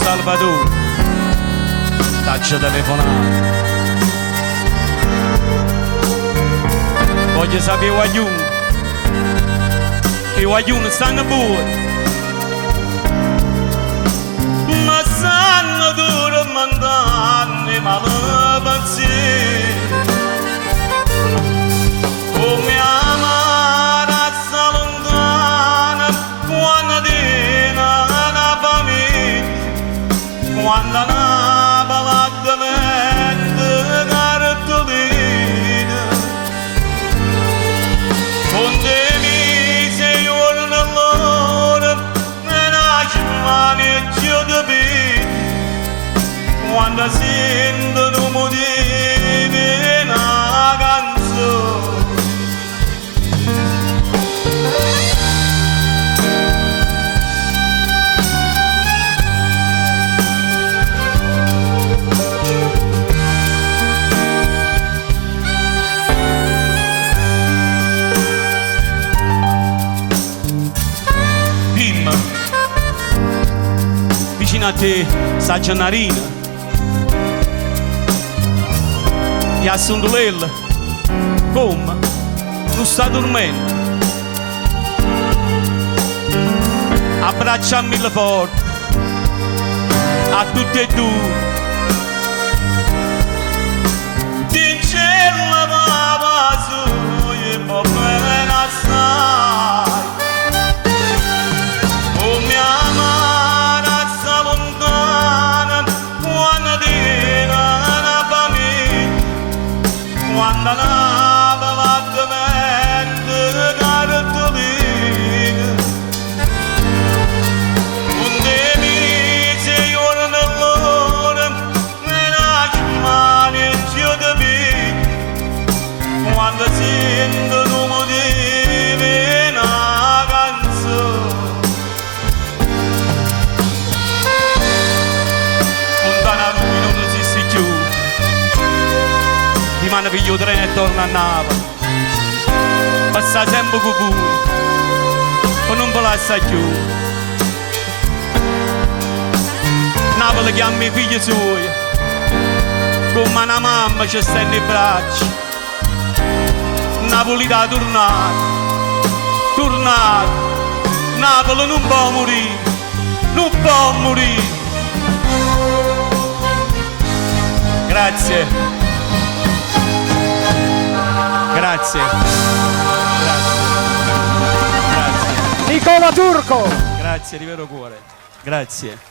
Salvatore, taccia telefonata. Voglio sapere che i guaglioni stanno buoni, ma stanno duro mandando male pensieri. Come amare sta lontana quando tiene una famiglia, quando una balada mette cartolina, con te mi sei giorno all'ora, e nasce mani e ci devi, quando sentono motivi una canzone. Vicino a te sta Giannarina, e a Sondolella, come? Non sta dormendo. Abbraccia a mille forti, a tutti e due. Ti cella papà su, e va bene assai. Oh mia quando una balada mette cartolina, con te mi sei giorno all'ora, e nasce mani e ci devi, quando sentono motivi una canzone. Lontana a lui non esiste più, rimane figlio treno e torna a Napoli, passa sempre con voi, ma non ve lascia più. Napoli chiama i figli suoi, come una mamma ci sta nei bracci. Napoli da tornare, Napoli non può morire, non può morire. Grazie. Grazie. Nicola Turco. Grazie di vero cuore. Grazie.